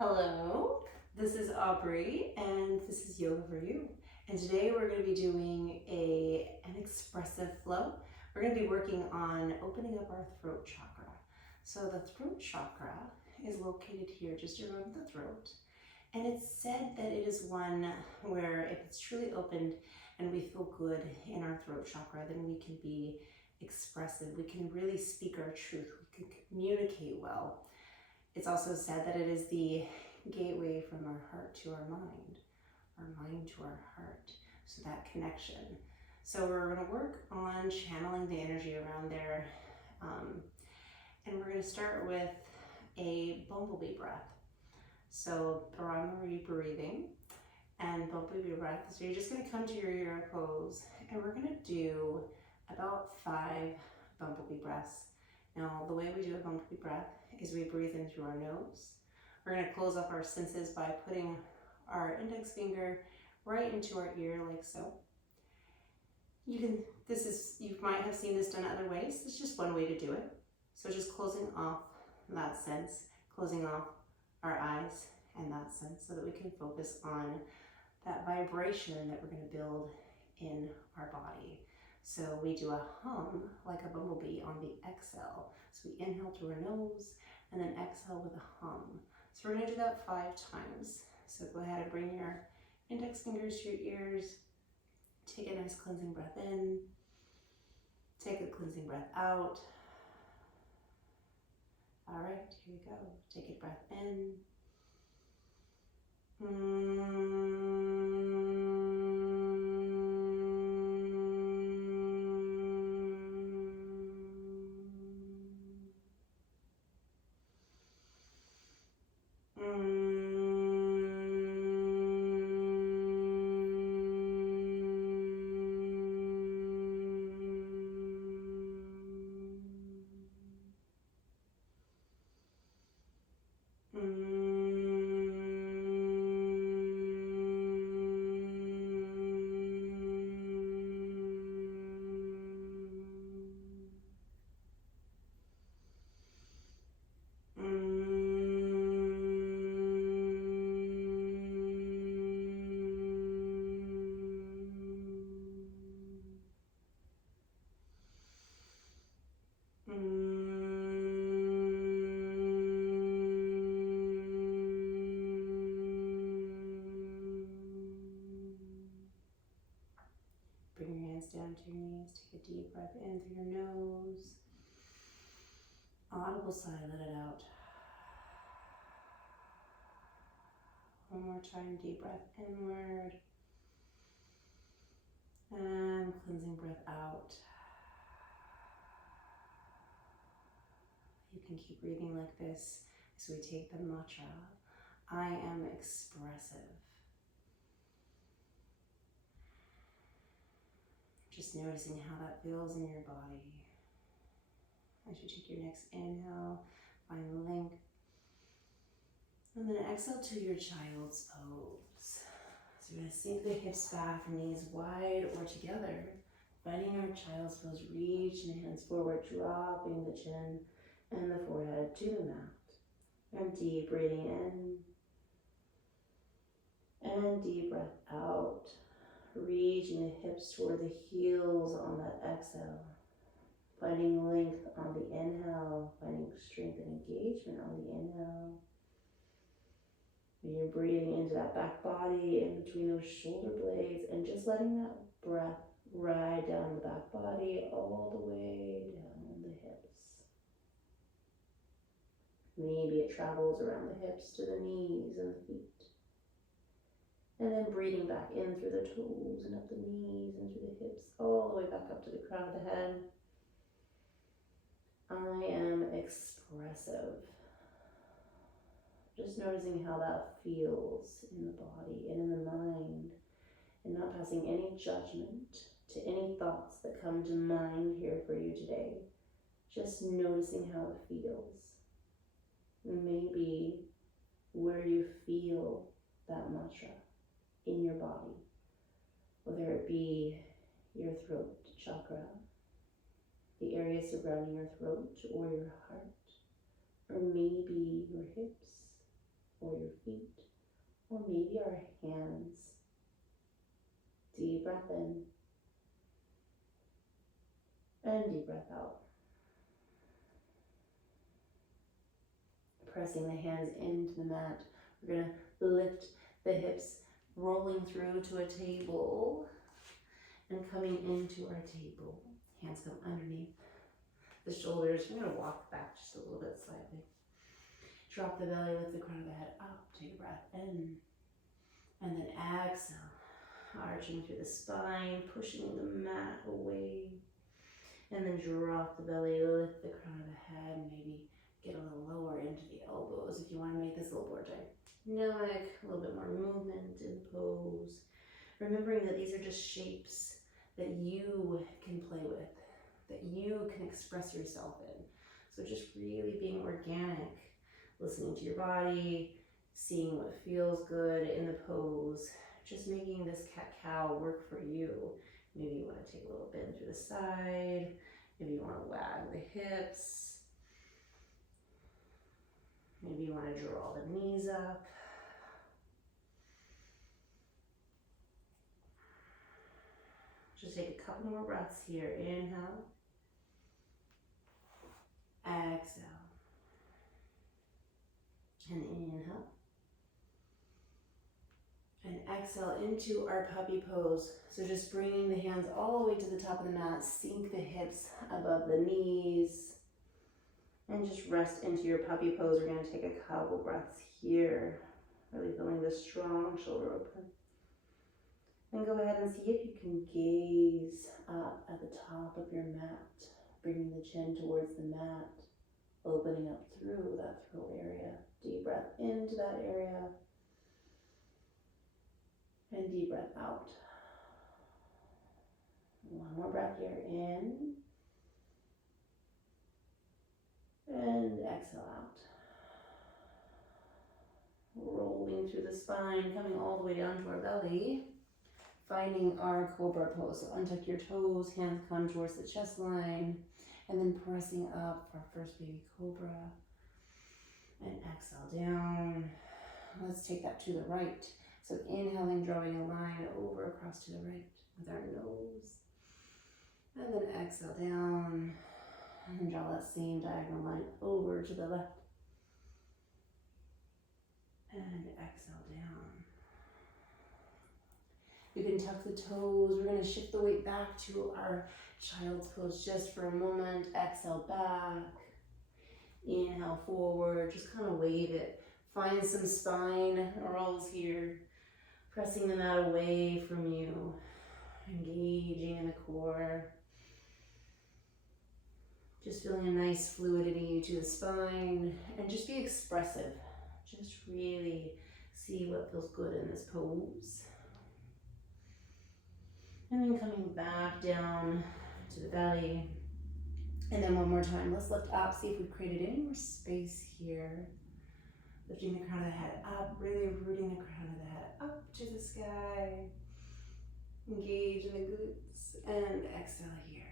Hello, this is Aubrey and this is Yoga for You. And today we're going to be doing an expressive flow. We're going to be working on opening up our throat chakra. So the throat chakra is located here just around the throat. And it's said that it is one where if it's truly opened and we feel good in our throat chakra, then we can be expressive. We can really speak our truth. We can communicate well. It's also said that it is the gateway from our heart to our mind to our heart, so that connection. So we're going to work on channeling the energy around there, and we're going to start with a bumblebee breath. So primary breathing and bumblebee breath. So you're just going to come to your yoga pose, and we're going to do about 5 bumblebee breaths. Now, the way we do a bumblebee breath is we breathe in through our nose. We're going to close off our senses by putting our index finger right into our ear like so. You might have seen this done other ways. It's just one way to do it. So just closing off that sense, closing off our eyes and that sense so that we can focus on that vibration that we're going to build in our body. So we do a hum like a bumblebee on the exhale. So we inhale through our nose and then exhale with a hum. So we're going to do that 5 times. So go ahead and bring your index fingers to your ears. Take a nice cleansing breath in. Take a cleansing breath out. All right, here we go. Take a breath in. Bring your hands down to your knees. Take a deep breath in through your nose. Audible sigh, let it out. One more time, deep breath inward. And cleansing breath out. You can keep breathing like this as we take the mantra. I am expressive. Just noticing how that feels in your body. As you take your next inhale, find the length. And then exhale to your child's pose. So we're going to sink the hips back, knees wide or together. Finding our child's pose, reach the hands forward, dropping the chin and the forehead to the mat. And deep breathing in. And deep breath out. Reaching the hips toward the heels on that exhale. Finding length on the inhale. Finding strength and engagement on the inhale. When you're breathing into that back body, in between those shoulder blades, and just letting that breath ride down the back body all the way down the hips. Maybe it travels around the hips to the knees and the feet. And then breathing back in through the toes and up the knees and through the hips, all the way back up to the crown of the head. I am expressive. Just noticing how that feels in the body and in the mind, and not passing any judgment to any thoughts that come to mind here for you today. Just noticing how it feels. Maybe where you feel that mantra in your body, whether it be your throat chakra, the area surrounding your throat or your heart, or maybe your hips, or your feet, or maybe our hands. Deep breath in and deep breath out. Pressing the hands into the mat. We're going to lift the hips, rolling through to a table and coming into our table. Hands come underneath the shoulders. We're going to walk back just a little bit slightly. Drop the belly, lift the crown of the head up. Take a breath in. And then exhale. Arching through the spine, pushing the mat away. And then drop the belly, lift the crown of the head. Maybe get a little lower into the elbows if you want to make this a little more dynamic. A little bit more movement in the pose. Remembering that these are just shapes that you can play with, that you can express yourself in. So just really being organic, listening to your body, seeing what feels good in the pose, just making this cat-cow work for you. Maybe you want to take a little bend through the side, maybe you want to wag the hips, maybe you want to draw the knees up. Just take a couple more breaths here. Inhale, exhale, and inhale. And exhale into our puppy pose. So just bringing the hands all the way to the top of the mat, sink the hips above the knees, and just rest into your puppy pose. We're going to take a couple breaths here, really feeling the strong shoulder open. And go ahead and see if you can gaze up at the top of your mat, bringing the chin towards the mat, opening up through that throat area. Deep breath into that area. And deep breath out. One more breath here, in. And exhale out. Rolling through the spine, coming all the way down to our belly. Finding our cobra pose. So untuck your toes, hands come towards the chest line. And then pressing up for our first baby cobra. And exhale down. Let's take that to the right. So inhaling, drawing a line over across to the right with our nose. And then exhale down. And then draw that same diagonal line over to the left. And exhale down. You can tuck the toes. We're going to shift the weight back to our child's pose just for a moment. Exhale back. Inhale forward. Just kind of wave it. Find some spine rolls here. Pressing the mat away from you. Engaging in the core. Just feeling a nice fluidity to the spine. And just be expressive. Just really see what feels good in this pose. And then coming back down to the belly. And then one more time, let's lift up, see if we've created any more space here. Lifting the crown of the head up, really rooting the crown of the head up to the sky. Engage in the glutes and exhale here.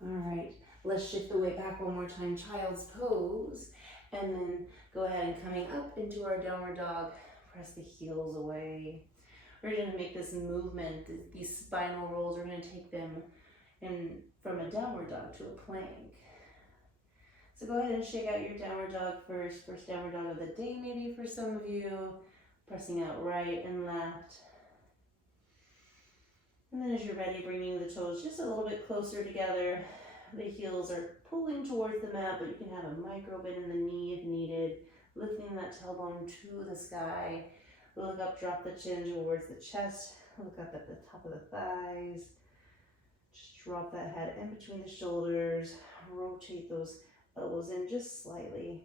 All right, let's shift the weight back one more time, child's pose. And then go ahead and coming up into our downward dog, press the heels away. We're going to make this movement, these spinal rolls, we're going to take them in from a downward dog to a plank. So go ahead and shake out your downward dog first downward dog of the day maybe for some of you. Pressing out right and left. And then as you're ready, bringing the toes just a little bit closer together. The heels are pulling towards the mat, but you can have a micro bend in the knee if needed. Lifting that tailbone to the sky. Look up, drop the chin towards the chest. Look up at the top of the thighs. Just drop that head in between the shoulders. Rotate those elbows in just slightly.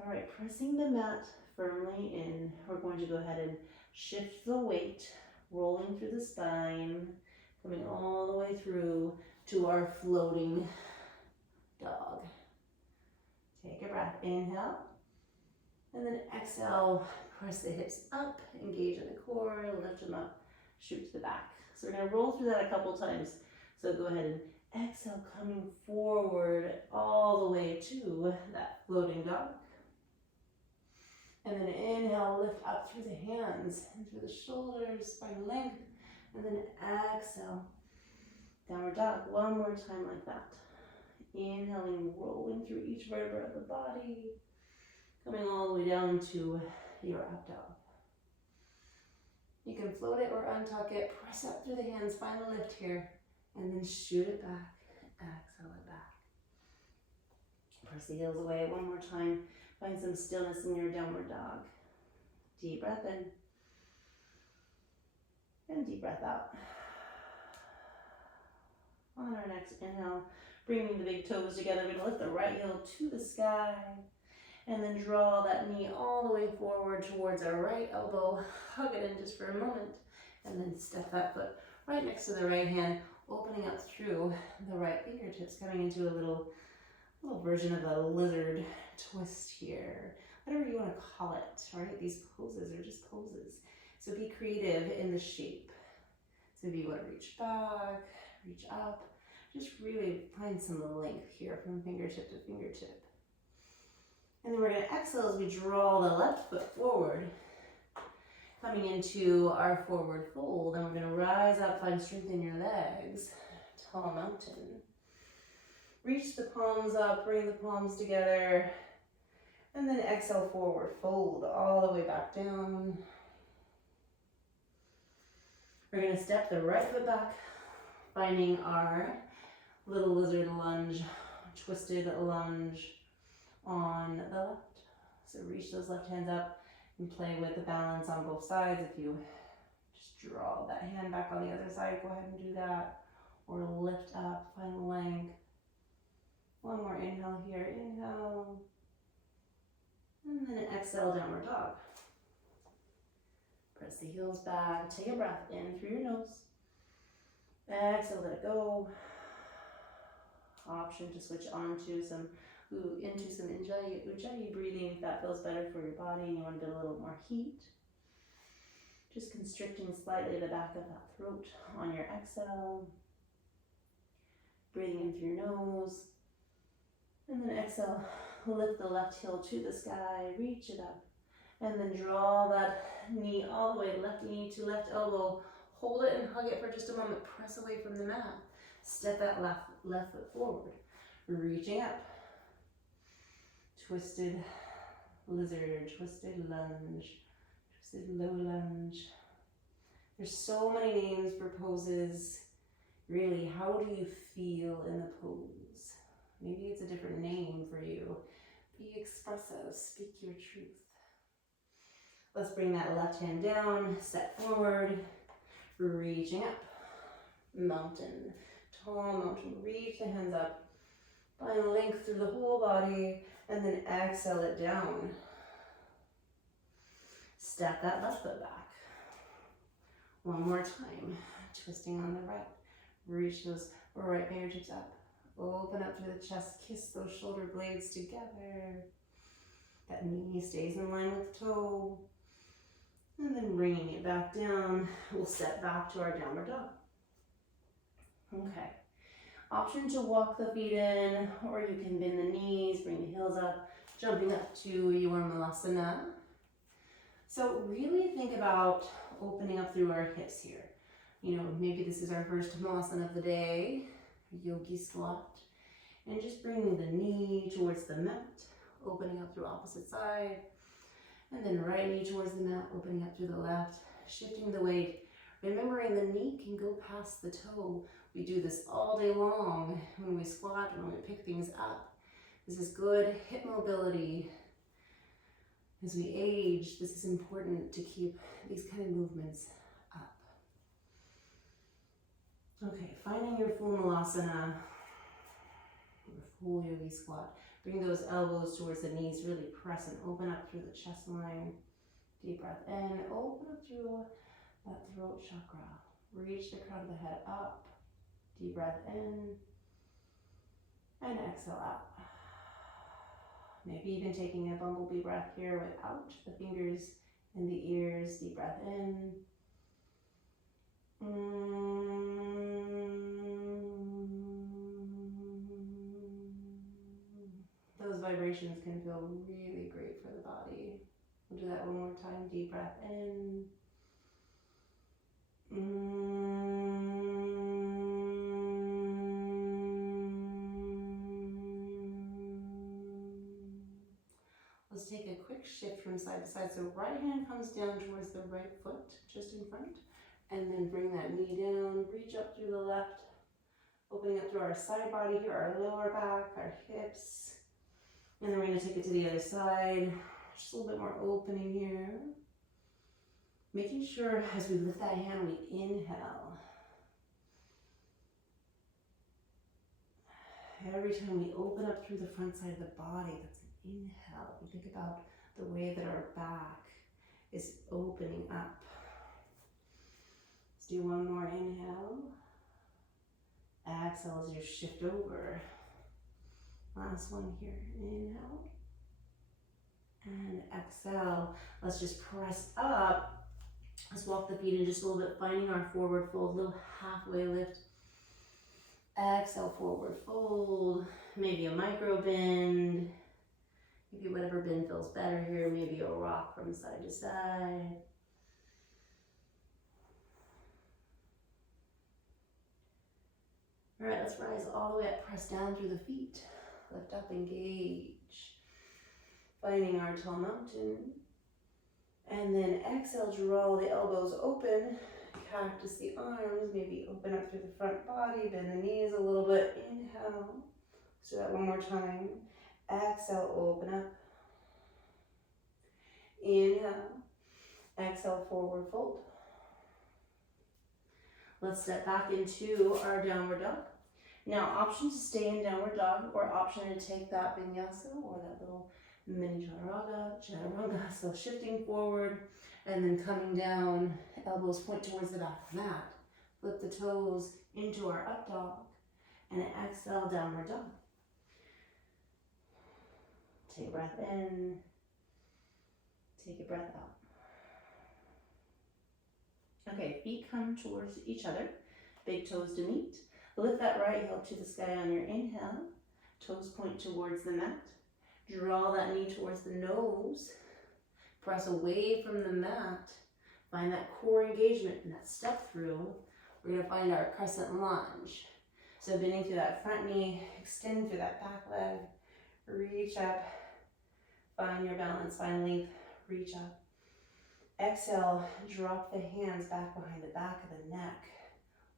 All right, pressing the mat firmly in. We're going to go ahead and shift the weight, rolling through the spine, coming all the way through to our floating dog. Take a breath, inhale, and then exhale, press the hips up, engage in the core, lift them up, shoot to the back. So we're gonna roll through that a couple times. So go ahead and exhale, coming forward all the way to that floating dog. And then inhale, lift up through the hands and through the shoulders, spine length. And then exhale, downward dog. One more time like that. Inhaling, rolling through each vertebra of the body. Coming all the way down to your up dog. You can float it or untuck it. Press up through the hands, find a lift here. And then shoot it back. Exhale it back. Press the heels away one more time. Find some stillness in your downward dog. Deep breath in. And deep breath out. On our next inhale, bringing the big toes together, we're going to lift the right heel to the sky. And then draw that knee all the way forward towards our right elbow. Hug it in just for a moment. And then step that foot right next to the right hand, opening up through the right fingertips, coming into a little version of a lizard twist here. Whatever you want to call it, right? These poses are just poses. So be creative in the shape. So if you want to reach back, reach up, just really find some length here from fingertip to fingertip. And then we're going to exhale as we draw the left foot forward, coming into our forward fold. And we're going to rise up, find strength in your legs, tall mountain. Reach the palms up, bring the palms together, and then exhale, forward fold all the way back down. We're going to step the right foot back, finding our little lizard lunge, twisted lunge on the left. So reach those left hands up and play with the balance on both sides. If you just draw that hand back on the other side, go ahead and do that. Or lift up, find length. One more inhale here, inhale. And then exhale, downward dog. Press the heels back, take a breath in through your nose. Exhale, let it go. Option to switch on to into some ujjayi breathing if that feels better for your body and you want to get a little more heat. Just constricting slightly the back of that throat on your exhale. Breathing in through your nose. And then exhale, lift the left heel to the sky, reach it up. And then draw that knee all the way, left knee to left elbow. Hold it and hug it for just a moment. Press away from the mat. Step that left foot forward. Reaching up. Twisted lizard, twisted lunge, twisted low lunge. There's so many names for poses. Really, how do you feel in the pose? Maybe it's a different name for you. Be expressive, speak your truth. Let's bring that left hand down, step forward, reaching up. Mountain, tall mountain, reach the hands up. Find length through the whole body, and then exhale it down. Step that left foot back. One more time, twisting on the right. Reach those right fingertips up. Open up through the chest, kiss those shoulder blades together. That knee stays in line with the toe. And then bringing it back down, we'll step back to our downward dog. Okay. Option to walk the feet in, or you can bend the knees, bring the heels up, jumping up to your malasana. So really think about opening up through our hips here. You know, maybe this is our first malasana of the day, yogi squat. And just bringing the knee towards the mat, opening up through opposite side. And then right knee towards the mat, opening up through the left, shifting the weight. Remembering the knee can go past the toe. We do this all day long when we squat and when we pick things up. This is good hip mobility. As we age, this is important to keep these kind of movements up. Okay, finding your full malasana, your full yogi squat. Bring those elbows towards the knees, really press and open up through the chest line. Deep breath in, open up through that throat chakra. Reach the crown of the head up. Deep breath in and exhale out. Maybe even taking a bumblebee breath here without the fingers in the ears. Deep breath in. vibrations can feel really great for the body. We'll do that one more time. Deep breath in. Let's take a quick shift from side to side. So right hand comes down towards the right foot, just in front. And then bring that knee down, reach up through the left, opening up through our side body here, our lower back, our hips. And then we're going to take it to the other side. Just a little bit more opening here. Making sure as we lift that hand, we inhale. Every time we open up through the front side of the body, that's an inhale. We think about the way that our back is opening up. Let's do one more inhale. Exhale as you shift over. Last one here. Inhale. And exhale. Let's just press up. Let's walk the feet in just a little bit, finding our forward fold, little halfway lift. Exhale, forward fold. Maybe a micro bend. Maybe whatever bend feels better here. Maybe a rock from side to side. All right, let's rise all the way up, press down through the feet. Lift up, engage. Finding our tall mountain. And then exhale, draw the elbows open. Cactus the arms, maybe open up through the front body, bend the knees a little bit. Inhale. Let's do that one more time. Exhale, open up. Inhale. Exhale, forward fold. Let's step back into our downward dog. Now, option to stay in downward dog or option to take that vinyasa or that little mini chaturanga. So shifting forward and then coming down, elbows point towards the back of the mat. Flip the toes into our up dog and exhale, downward dog. Take a breath in, take a breath out. Okay, feet come towards each other, big toes to meet. Lift that right heel to the sky on your inhale. Toes point towards the mat. Draw that knee towards the nose. Press away from the mat. Find that core engagement and that step through. We're going to find our crescent lunge. So bending through that front knee, extend through that back leg. Reach up. Find your balance, find length. Reach up. Exhale, drop the hands back behind the back of the neck.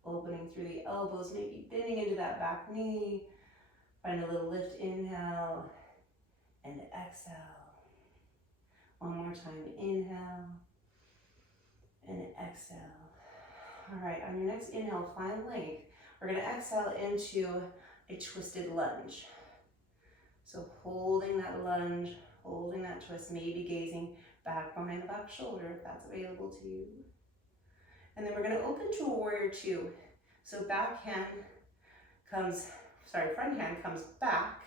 Opening through the elbows, maybe bending into that back knee. Find a little lift, inhale, and exhale. One more time, inhale, and exhale. All right, on your next inhale, find length. We're gonna exhale into a twisted lunge. So holding that lunge, holding that twist, maybe gazing back behind the back shoulder if that's available to you. And then we're going to open to a warrior two. So front hand comes back,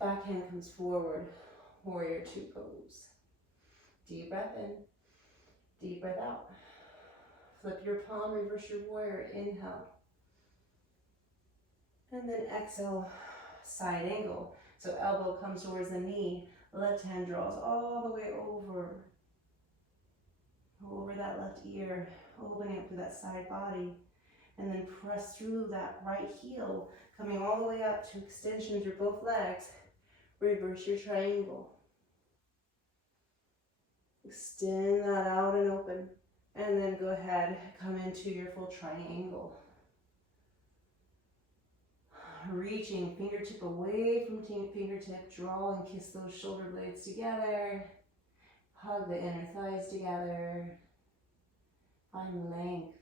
back hand comes forward, warrior two pose. Deep breath in, deep breath out. Flip your palm, reverse your warrior, inhale. And then exhale, side angle. So elbow comes towards the knee, left hand draws all the way over that left ear, opening up through that side body, and then press through that right heel, coming all the way up to extension through both legs. Reverse your triangle. Extend that out and open, and then go ahead, come into your full triangle. Reaching fingertip away from fingertip, draw and kiss those shoulder blades together. Hug the inner thighs together. Find length.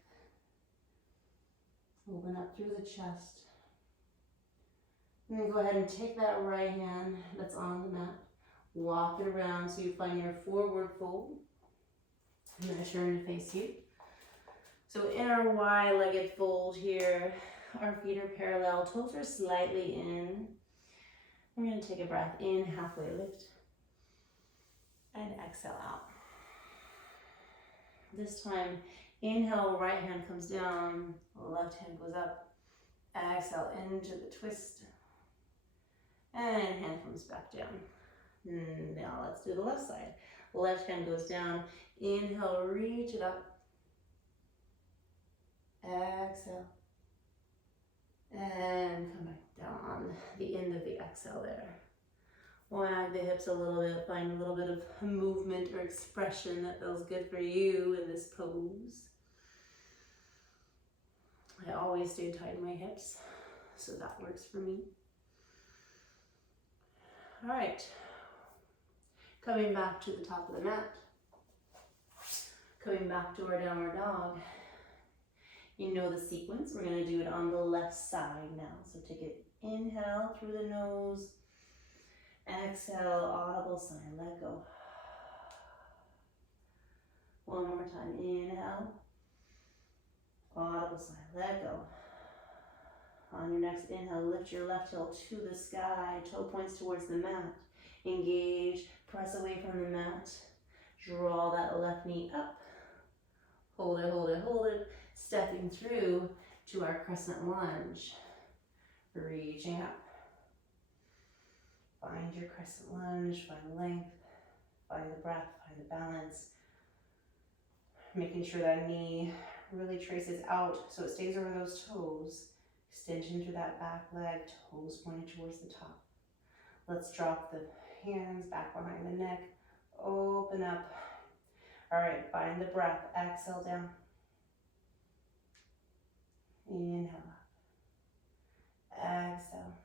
Open up through the chest. And then go ahead and take that right hand that's on the mat. Walk it around so you find your forward fold. I'm going to turn to face you. So in our wide-legged fold here, our feet are parallel, toes are slightly in. We're going to take a breath in, halfway lift, and exhale out. This time, inhale, right hand comes down, left hand goes up. Exhale into the twist. And hand comes back down. Now let's do the left side. Left hand goes down. Inhale, reach it up. Exhale. And come back down on the end of the exhale there. Wag the hips a little bit. Find a little bit of movement or expression that feels good for you in this pose. I always stay tight in my hips, so that works for me. All right. Coming back to the top of the mat. Coming back to our downward dog. You know the sequence. We're going to do it on the left side now. So take it, inhale through the nose. Exhale, audible sigh, let go. One more time, inhale. Audible sigh, let go. On your next inhale, lift your left heel to the sky, toe points towards the mat. Engage, press away from the mat. Draw that left knee up. Hold it, hold it, hold it. Stepping through to our crescent lunge. Reaching up. Find your crescent lunge, find length, find the breath, find the balance. Making sure that knee really traces out so it stays over those toes. Extension through that back leg, toes pointed towards the top. Let's drop the hands back behind the neck, open up. All right, find the breath, exhale down. Inhale up, exhale.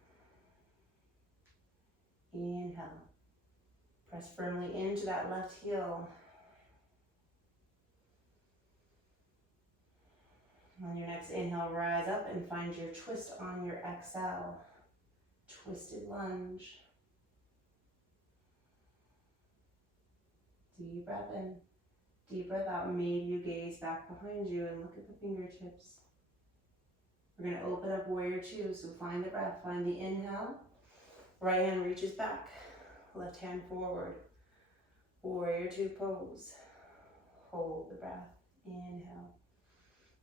Inhale. Press firmly into that left heel. On your next inhale, rise up and find your twist on your exhale. Twisted lunge. Deep breath in, deep breath out. Maybe you gaze back behind you and look at the fingertips. We're going to open up warrior two, so find the breath, find the inhale. Right hand reaches back, left hand forward. Warrior two pose. Hold the breath, inhale.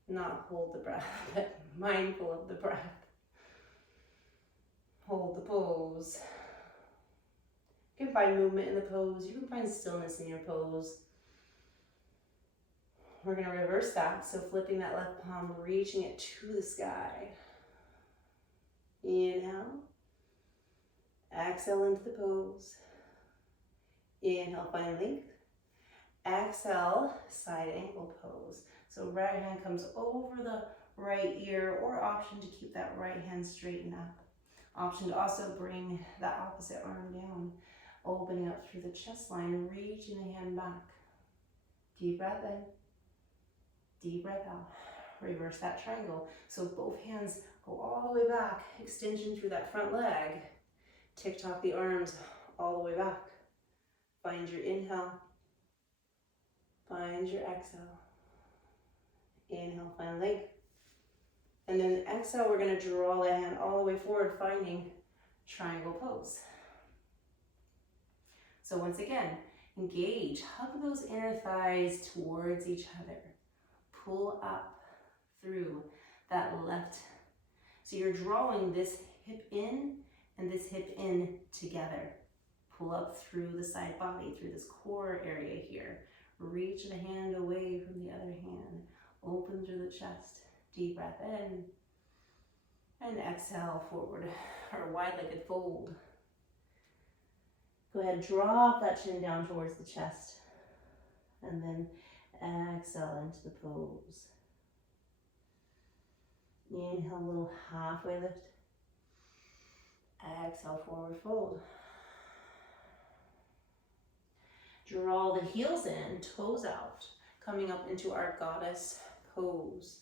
Not hold the breath, but mindful of the breath. Hold the pose. You can find movement in the pose. You can find stillness in your pose. We're going to reverse that. So flipping that left palm, reaching it to the sky. Inhale. Exhale into the pose. Inhale, find length. Exhale, side angle pose. So right hand comes over the right ear, or option to keep that right hand straightened up. Option to also bring that opposite arm down, opening up through the chest line, reaching the hand back. Deep breath in, deep breath out. Reverse that triangle. So both hands go all the way back, extension through that front leg. Tick-tock the arms all the way back. Find your inhale. Find your exhale. Inhale, find length. And then exhale, we're going to draw the hand all the way forward, finding triangle pose. So once again, engage. Hug those inner thighs towards each other. Pull up through that left. So you're drawing this hip in and this hip in together. Pull up through the side body, through this core area here. Reach the hand away from the other hand. Open through the chest. Deep breath in. And exhale forward, or wide-legged fold. Go ahead, drop that chin down towards the chest. And then exhale into the pose. Inhale, a little halfway lift. Exhale, forward fold. Draw the heels in, toes out, coming up into our goddess pose.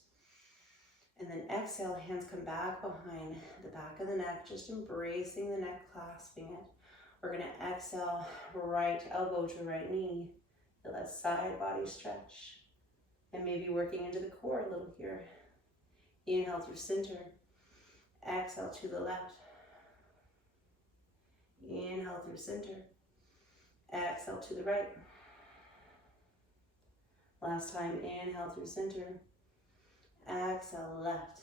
And then exhale, hands come back behind the back of the neck, just embracing the neck, clasping it. We're gonna exhale, right elbow to right knee. Feel that side body stretch. And maybe working into the core a little here. Inhale through center. Exhale to the left. Inhale through center. Exhale to the right. Last time, inhale through center. Exhale left.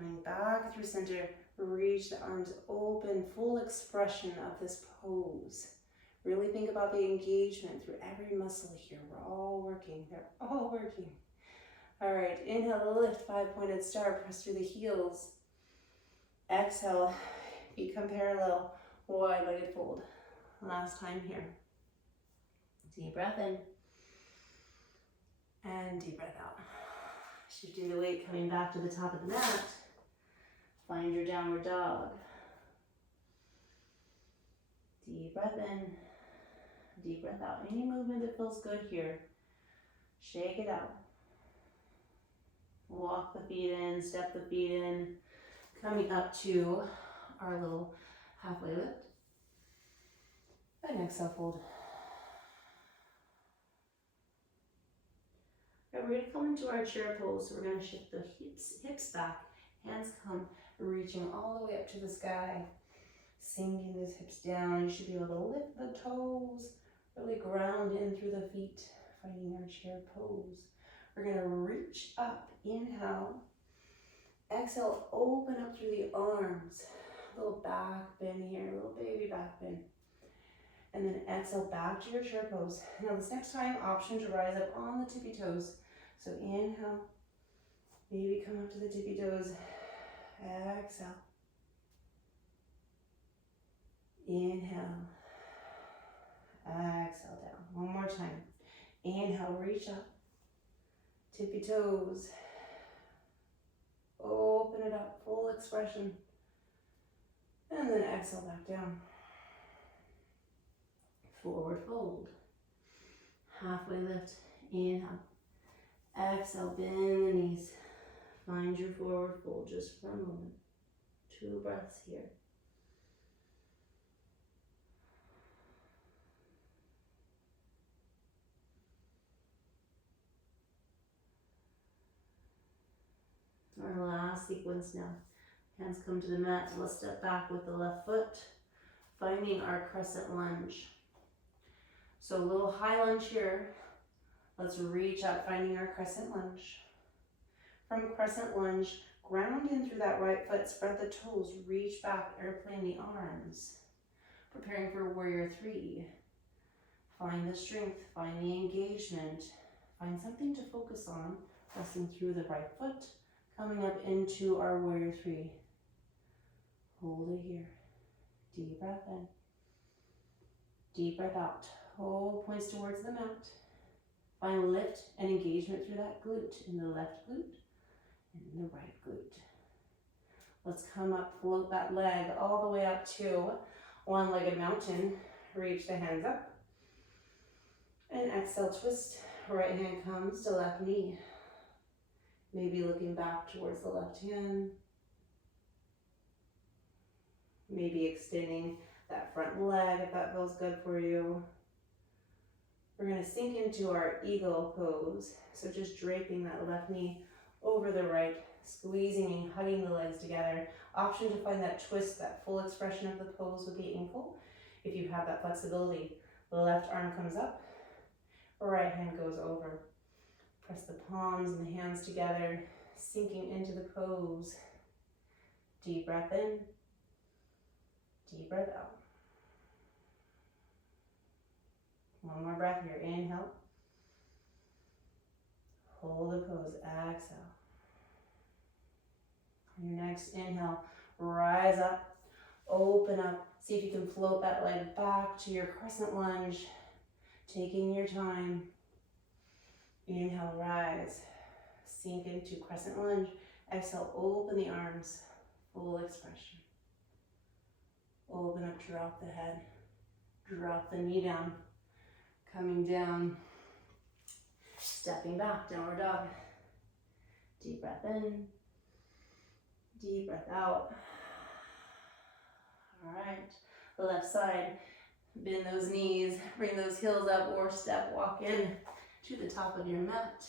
Coming back through center, reach the arms open, full expression of this pose. Really think about the engagement through every muscle here. We're all working, they're all working. All right, inhale, lift, 5-pointed star, press through the heels. Exhale, become parallel, wide-legged fold. Last time here. Deep breath in. And deep breath out. Shifting the weight, coming back to the top of the mat. Find your downward dog. Deep breath in, deep breath out. Any movement that feels good here, shake it out. Walk the feet in, step the feet in. Coming up to our little halfway lift. And exhale, fold. Right, we're going to come into our chair pose. So we're going to shift the hips back. Hands come reaching all the way up to the sky. Sinking those hips down. You should be able to lift the toes. Really ground in through the feet. Finding our chair pose. We're going to reach up. Inhale. Exhale, open up through the arms. Little back bend here. Little baby back bend. And then exhale back to your chair pose. Now this next time, option to rise up on the tippy toes. So inhale. Maybe come up to the tippy toes. Exhale. Inhale. Exhale down. One more time. Inhale, reach up. Tippy toes. Open it up, full expression. And then exhale back down. Forward fold. Halfway lift. Inhale. Exhale, bend the knees. Find your forward fold just for a moment. 2 breaths here. Our last sequence now. Hands come to the mat. Let's step back with the left foot, finding our crescent lunge. So a little high lunge here. Let's reach up, finding our crescent lunge. From crescent lunge, ground in through that right foot, spread the toes, reach back, airplane the arms. Preparing for warrior 3. Find the strength, find the engagement, find something to focus on, pressing through the right foot, coming up into our warrior 3. Hold it here. Deep breath in. Deep breath out. Toe points towards the mat. Find lift and engagement through that glute in the left glute and in the right glute. Let's come up, float that leg all the way up to one-legged mountain. Reach the hands up. And exhale, twist. Right hand comes to left knee. Maybe looking back towards the left hand. Maybe extending that front leg if that feels good for you. We're going to sink into our eagle pose. So just draping that left knee over the right, squeezing and hugging the legs together. Option to find that twist, that full expression of the pose with the ankle. If you have that flexibility, the left arm comes up, right hand goes over. Press the palms and the hands together, sinking into the pose. Deep breath in, deep breath out. One more breath here. Inhale. Hold the pose. Exhale. On your next inhale, rise up, open up. See if you can float that leg back to your crescent lunge, taking your time. Inhale, rise. Sink into crescent lunge. Exhale, open the arms. Full expression. Open up, drop the head. Drop the knee down. Coming down. Stepping back, downward dog. Deep breath in. Deep breath out. All right. The left side. Bend those knees. Bring those heels up or step, walk in to the top of your mat.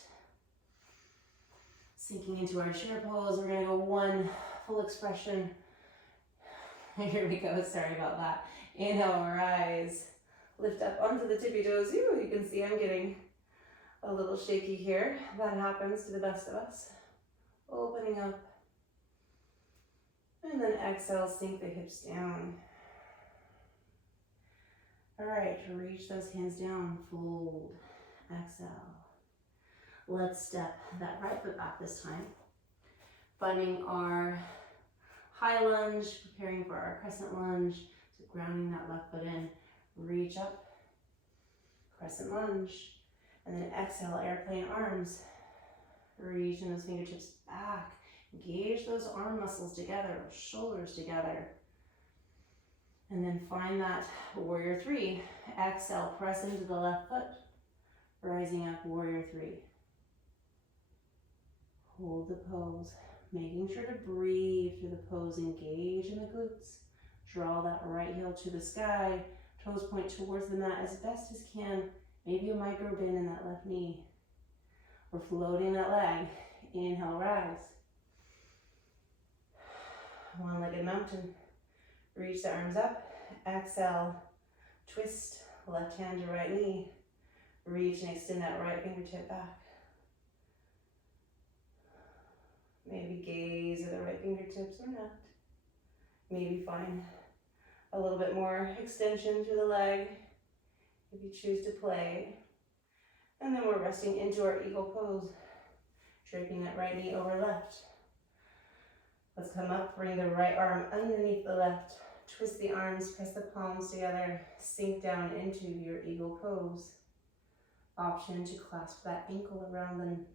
Sinking into our chair pose. We're going to go one full expression. Here we go. Sorry about that. Inhale, rise. Lift up onto the tippy toes. You can see I'm getting a little shaky here. That happens to the best of us. Opening up. And then exhale, sink the hips down. All right, reach those hands down, fold, exhale. Let's step that right foot back this time. Finding our high lunge, preparing for our crescent lunge. So grounding that left foot in, reach up, crescent lunge. And then exhale, airplane arms. Reaching those fingertips back. Engage those arm muscles together, shoulders together. And then find that warrior three. Exhale, press into the left foot. Rising up, warrior three. Hold the pose. Making sure to breathe through the pose. Engage in the glutes. Draw that right heel to the sky. Toes point towards the mat as best as can. Maybe a micro bend in that left knee. We're floating that leg. Inhale, rise. One-legged mountain. Reach the arms up. Exhale, twist. Left hand to right knee. Reach and extend that right fingertip back. Maybe gaze at the right fingertips or not. Maybe find a little bit more extension through the leg if you choose to play. And then we're resting into our eagle pose. Draping that right knee over left. Let's come up, bring the right arm underneath the left. Twist the arms, press the palms together. Sink down into your eagle pose. Option to clasp that ankle around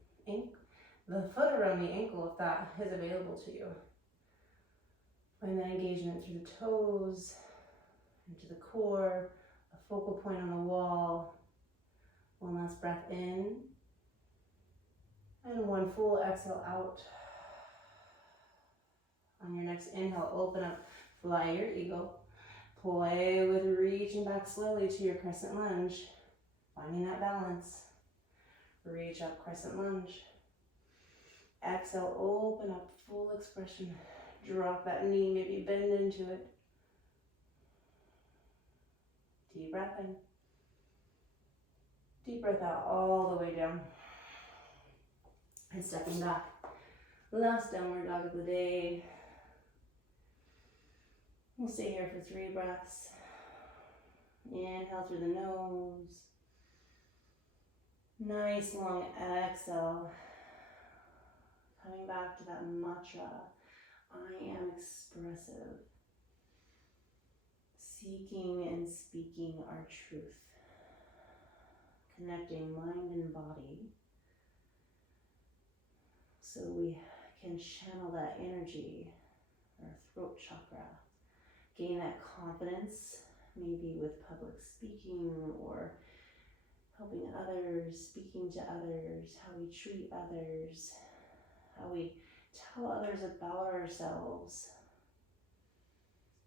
the foot around the ankle if that is available to you. Find that engagement through the toes, into the core, a focal point on the wall. One last breath in. And one full exhale out. On your next inhale, open up, fly your eagle. Play with reaching back slowly to your crescent lunge. Finding that balance. Reach up, crescent lunge. Exhale, open up, full expression. Drop that knee, maybe bend into it. Deep breath in. Deep breath out all the way down. And stepping back. Last downward dog of the day. We'll stay here for 3 breaths. Inhale through the nose. Nice long exhale. Coming back to that mantra. I am expressive. Seeking and speaking our truth. Connecting mind and body. So we can channel that energy, our throat chakra. Gain that confidence, maybe with public speaking or helping others, speaking to others, how we treat others, how we tell others about ourselves,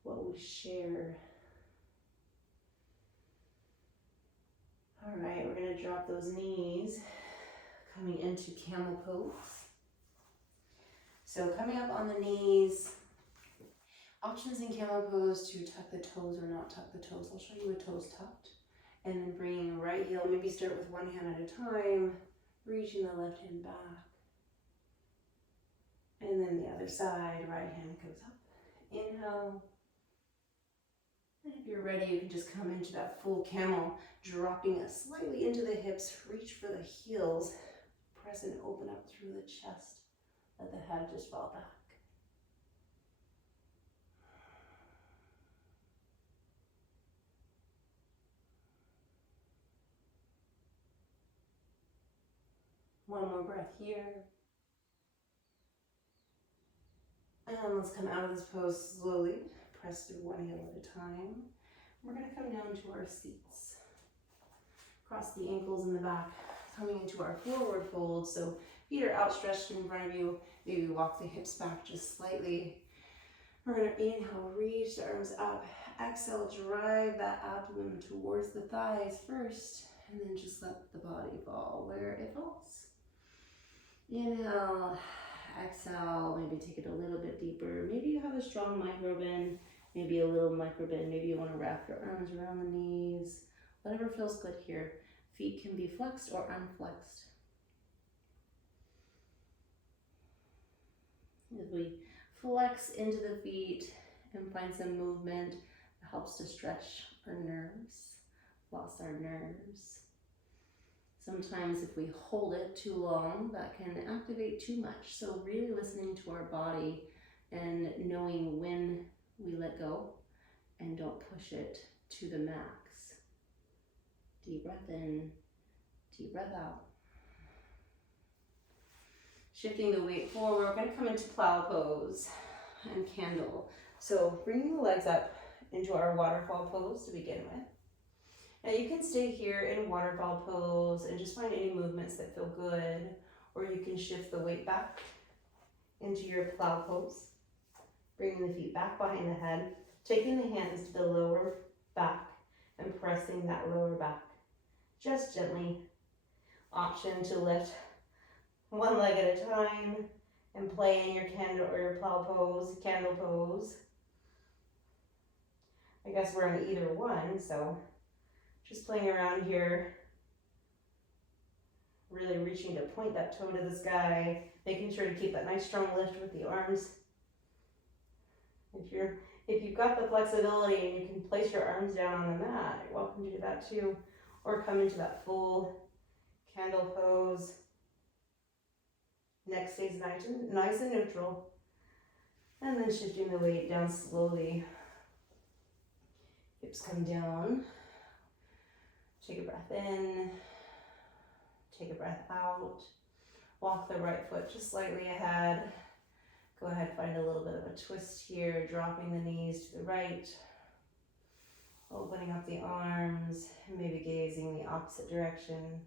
what we share. All right, we're going to drop those knees, coming into camel pose. So coming up on the knees, options in camel pose to tuck the toes or not tuck the toes. I'll show you with toes tucked. And then bringing the right heel, maybe start with one hand at a time, reaching the left hand back. And then the other side, right hand goes up. Inhale. And if you're ready, you can just come into that full camel, dropping it slightly into the hips, reach for the heels, press and open up through the chest. Let the head just fall back. One more breath here. And let's come out of this pose slowly. Press through one heel at a time. We're going to come down to our seats. Cross the ankles in the back, coming into our forward fold. So feet are outstretched in front of you. Maybe walk the hips back just slightly. We're going to inhale, reach the arms up. Exhale, drive that abdomen towards the thighs first. And then just let the body fall where it falls. Inhale, exhale, maybe take it a little bit deeper. Maybe you have a strong micro bend, maybe a little micro bend. Maybe you want to wrap your arms around the knees. Whatever feels good here. Feet can be flexed or unflexed. As we flex into the feet and find some movement that helps to stretch our nerves, floss our nerves. Sometimes if we hold it too long, that can activate too much. So really listening to our body and knowing when we let go and don't push it to the max. Deep breath in, deep breath out. Shifting the weight forward, we're going to come into plow pose and candle. So bringing the legs up into our waterfall pose to begin with. Now you can stay here in waterfall pose and just find any movements that feel good, or you can shift the weight back into your plow pose, bringing the feet back behind the head, taking the hands to the lower back and pressing that lower back. Just gently, option to lift one leg at a time and play in your candle or your plow pose, candle pose. I guess we're in either one, so just playing around here, really reaching to point that toe to the sky, making sure to keep that nice strong lift with the arms. If you've got the flexibility and you can place your arms down on the mat, you're welcome to do that too, or come into that full candle pose. Neck stays nice and neutral, and then shifting the weight down slowly. Hips come down. Take a breath in, take a breath out. Walk the right foot just slightly ahead. Go ahead, find a little bit of a twist here, dropping the knees to the right, opening up the arms, and maybe gazing the opposite direction.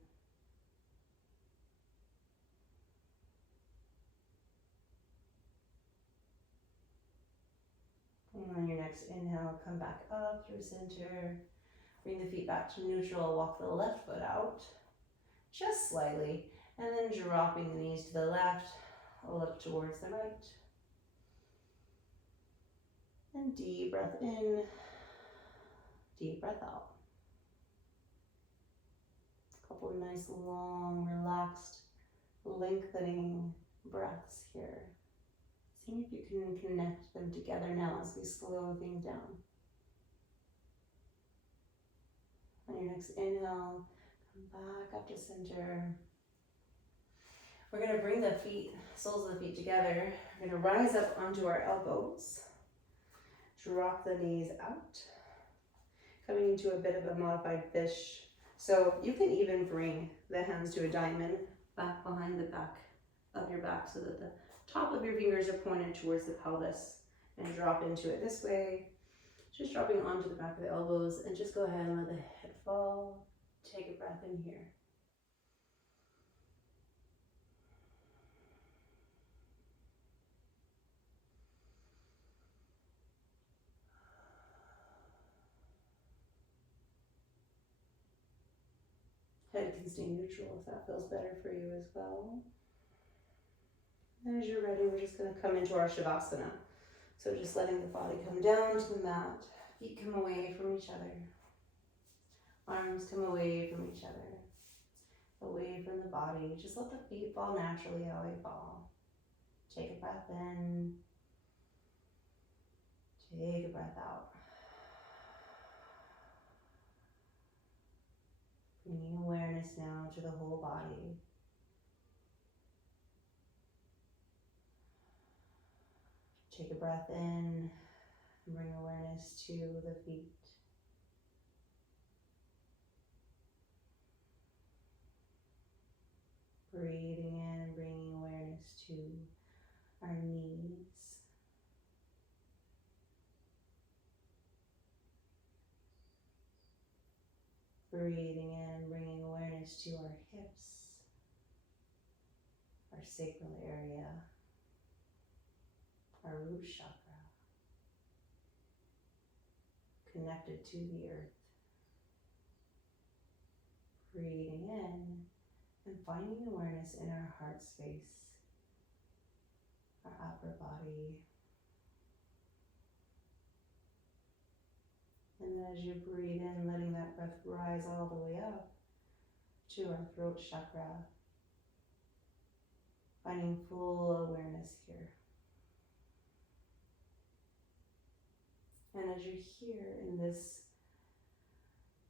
And on your next inhale, come back up through center. Bring the feet back to neutral, walk the left foot out, just slightly, and then dropping the knees to the left, look towards the right. And deep breath in, deep breath out. A couple of nice, long, relaxed, lengthening breaths here. See if you can connect them together now as we slow things down. On your next inhale, come back up to center. We're going to bring the feet, soles of the feet together. We're going to rise up onto our elbows. Drop the knees out. Coming into a bit of a modified fish. So you can even bring the hands to a diamond back behind the back of your back so that the top of your fingers are pointed towards the pelvis, and drop into it this way. Just dropping onto the back of the elbows, and just go ahead and let the head fall. Take a breath in here. Head can stay neutral if that feels better for you as well. And as you're ready, we're just going to come into our Shavasana. So just letting the body come down to the mat, feet come away from each other, arms come away from each other, away from the body. Just let the feet fall naturally how they fall. Take a breath in, take a breath out. Bringing awareness now to the whole body. Take a breath in and bring awareness to the feet. Breathing in, bringing awareness to our knees. Breathing in, bringing awareness to our hips, our sacral area, our root chakra, connected to the earth. Breathing in and finding awareness in our heart space, our upper body. And then as you breathe in, letting that breath rise all the way up to our throat chakra, finding full awareness here. And as you're here in this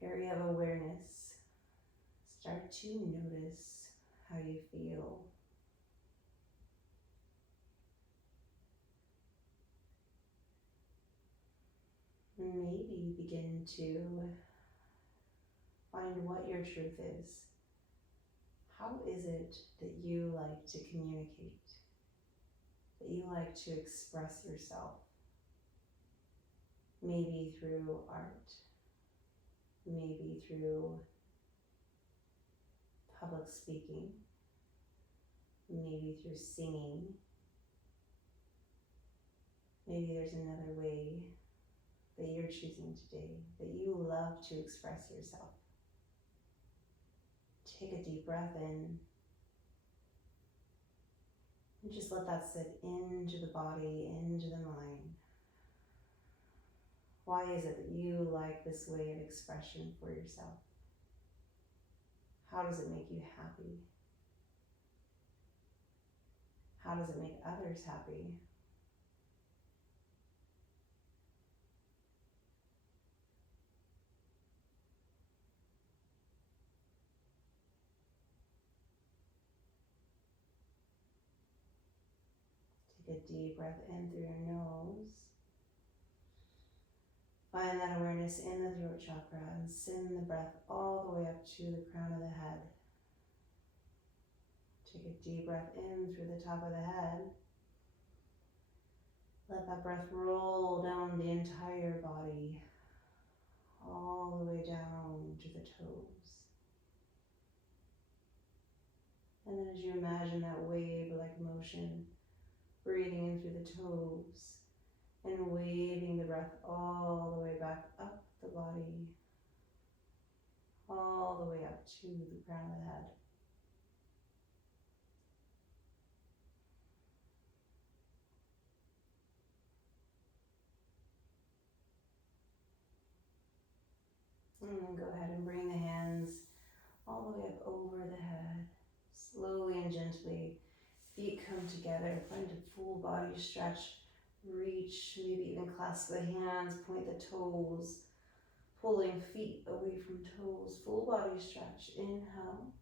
area of awareness, start to notice how you feel. And maybe begin to find what your truth is. How is it that you like to communicate? That you like to express yourself? Maybe through art, maybe through public speaking, maybe through singing. Maybe there's another way that you're choosing today, that you love to express yourself. Take a deep breath in and just let that sit into the body, into the mind. Why is it that you like this way of expression for yourself? How does it make you happy? How does it make others happy? Take a deep breath in through your nose. Find that awareness in the throat chakra and send the breath all the way up to the crown of the head. Take a deep breath in through the top of the head. Let that breath roll down the entire body, all the way down to the toes. And then as you imagine that wave-like motion, breathing in through the toes and waving the breath all the way back up the body, all the way up to the crown of the head. And then go ahead and bring the hands all the way up over the head. Slowly and gently, feet come together. Find a full body stretch. Reach, maybe even clasp the hands, point the toes, pulling feet away from toes. Full body stretch. Inhale.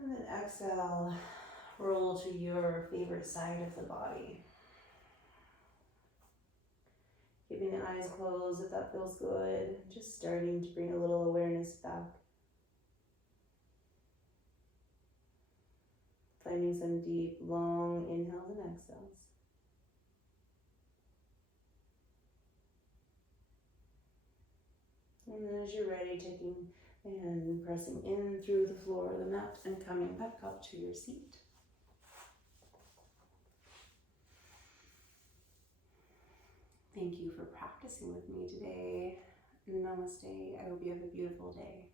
And then exhale, roll to your favorite side of the body. Keeping the eyes closed if that feels good. Just starting to bring a little awareness back. Finding some deep, long inhales and exhales. And then as you're ready, taking and pressing in through the floor of the mat and coming back up to your seat. Thank you for practicing with me today. Namaste. I hope you have a beautiful day.